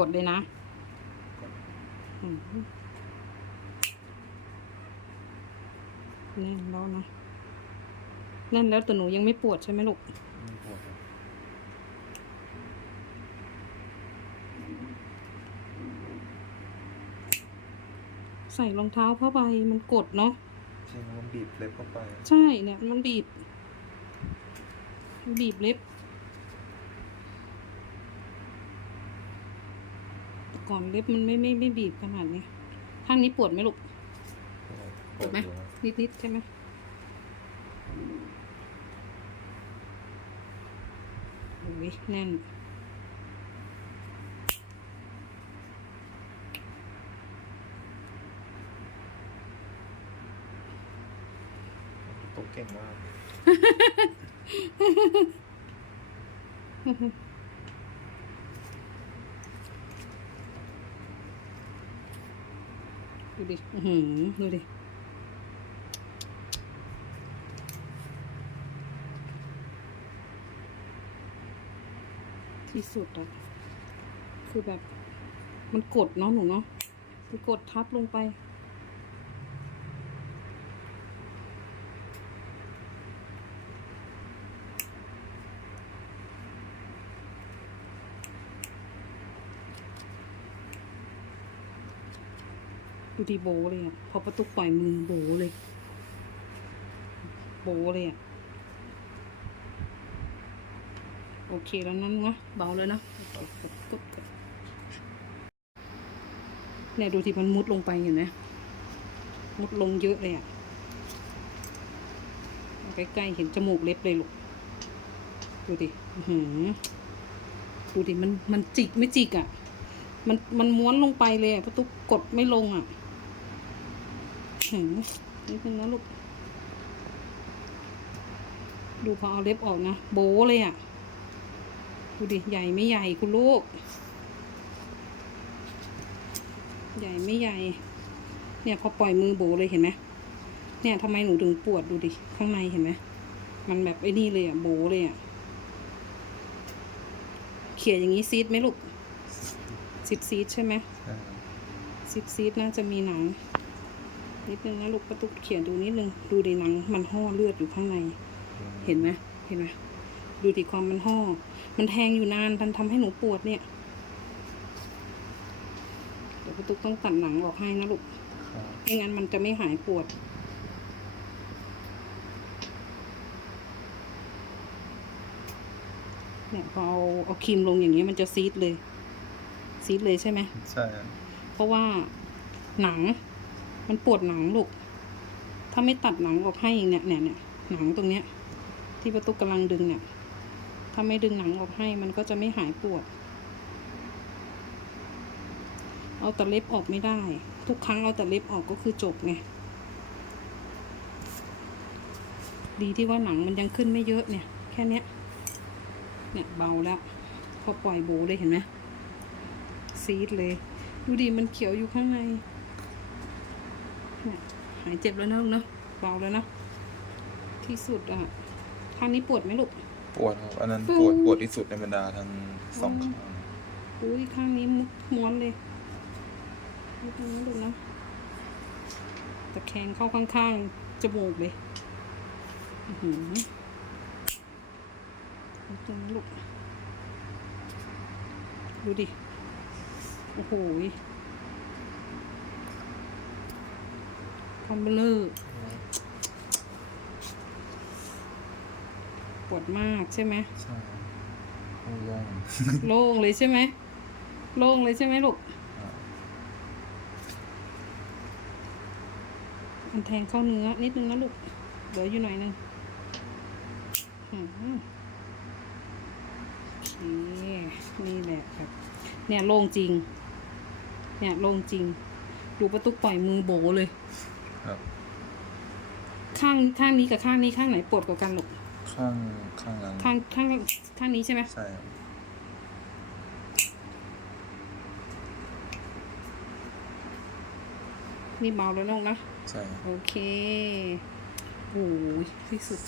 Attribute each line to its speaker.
Speaker 1: กดเลยนะอืมแน่นแล้วนะแน่นแล้วแต่หนูยังไม่ปวดใช่ไหมลูก
Speaker 2: ไม่ปวดครับ
Speaker 1: ใส่รองเท้าผ้าใบมันกดเนาะ
Speaker 2: จริงมันบีบเล็บเข้าไป
Speaker 1: ใช่เนี่ย มันบีบมันบีบเล็บแต่ ก่อนเล็บมันไม่ไม่ไม่บีบขนาดนี้ ข้างนี้ปวดไหมลูก ปวดไหม
Speaker 2: อยู่ครับ
Speaker 1: นิดนิดๆใช่ไหมโอ้ยแน่น
Speaker 2: ตกเก่งมาก
Speaker 1: ดูดิอือหือดูดิ ที่สุดอะคือแบบ มันกดเนาะหนูเนาะคือกดทับลงไป ดูดีโบเลยอะ พอประตูปล่อยมือโบเลย โบเลยอะ โอเคแล้วนั้นวะเบาเลยนะกดกดเนี่ยดูที่มันมุดลงไปเห็นไหมมุดลงเยอะเลยอะ ใกล้ๆเห็นจมูกเล็บเลยลูก ดูดิหือดูดิมันมันจิกไม่จิกอะ มันมันม้วนลงไปเลยอะประตูกดไม่ลงอะ หืมนี่เป็นนะลูก ดูพอเอาเล็บออกนะ โบเลยอะ ดูดิ ใหญ่ไม่ใหญ่คุณลูก ใหญ่ไม่ใหญ่ เนี่ยพอปล่อยมือโบเลยเห็นไหมเนี่ยทำไมหนูถึงปวดดูดิ ข้างในเห็นไหม มันแบบไอ้นี่เลยอะ โบเลยอะ เขี่ยอย่างนี้ซีดไหมลูกซีดซีดใช่ไหม
Speaker 2: ใช่ครับ
Speaker 1: ซีดซีดน่าจะมีหนัง นิดนึงนะลูกประตูเขียนดูนิดนึง ดูในหนังมันห่อเลือดอยู่ข้างใน เห็นไหมเห็นไหมดูดิความมันห่อ มันแทงอยู่นานมันทำให้หนูปวดเนี่ย เดี๋ยวประตูต้องตัดหนังออกให้นะลูก
Speaker 2: ครับ
Speaker 1: ไม่งั้นมันจะไม่หายปวดเนี่ยพอเอาเอาครีมลงอย่างนี้มันจะซีดเลย ซีดเลยใช่ไหม
Speaker 2: ใช่ครับ
Speaker 1: เพราะว่าหนัง มันปวดหนังลูก ถ้าไม่ตัดหนังออกให้เนี่ยเนี่ยเนี่ยหนังตรงเนี้ย ที่ประตูกำลังดึงเนี่ย ถ้าไม่ดึงหนังออกให้มันก็จะไม่หายปวด เอาแต่เล็บออกไม่ได้ ทุกครั้งเอาแต่เล็บออกก็คือจบไง ดีที่ว่าหนังมันยังขึ้นไม่เยอะเนี่ย แค่เนี้ย เนี่ยเบาแล้ว พอปล่อยโบเลยเห็นไหมซีดเลย ดูดิมันเขียวอยู่ข้างใน หายเจ็บแล้วนะลูกเนอะเบาแล้วนะที่สุดอะข้างนี้ปวดไหมลูก
Speaker 2: ปวดครับ อันนั้น
Speaker 1: อืม
Speaker 2: ปวดปวดที่สุดในบรรดาทั้งสองข้าง
Speaker 1: อุ้ยข้างนี้มุดม้วนเลยนิดนึงนะลูกนะตะแคงเข้าข้างๆจมูกเลยอื้อหือนิดนึงนะลูก ดูดิ โอ้โห ยคอมเบลอร์ปวดมากใช่ไหม
Speaker 2: ใช่ครับโอ้ยอง
Speaker 1: โล่งเลยใช่ไหมโล่งเลยใช่ไหมลูก
Speaker 2: ครับ
Speaker 1: มันแทงเข้าเนื้อนิดนึงนะลูกเหลืออยู่หน่อยนึงอืมโอเคนี่แหละครับ เนี่ยโล่งจริง เนี่ยโล่งจริง ดูประตูปล่อยมือโบเลย
Speaker 2: ครับ
Speaker 1: ข้างข้างนี้กับข้างนี้ข้างไหนปวดกว่ากันลูก
Speaker 2: ข้างข้างหลัง
Speaker 1: ข้างข้างข้างนี้ใช่ไหม
Speaker 2: ใช่ครับ
Speaker 1: นี่เบาแล้วลูกนะ
Speaker 2: ใช่ครับ
Speaker 1: โอเคโอ้ยที่สุด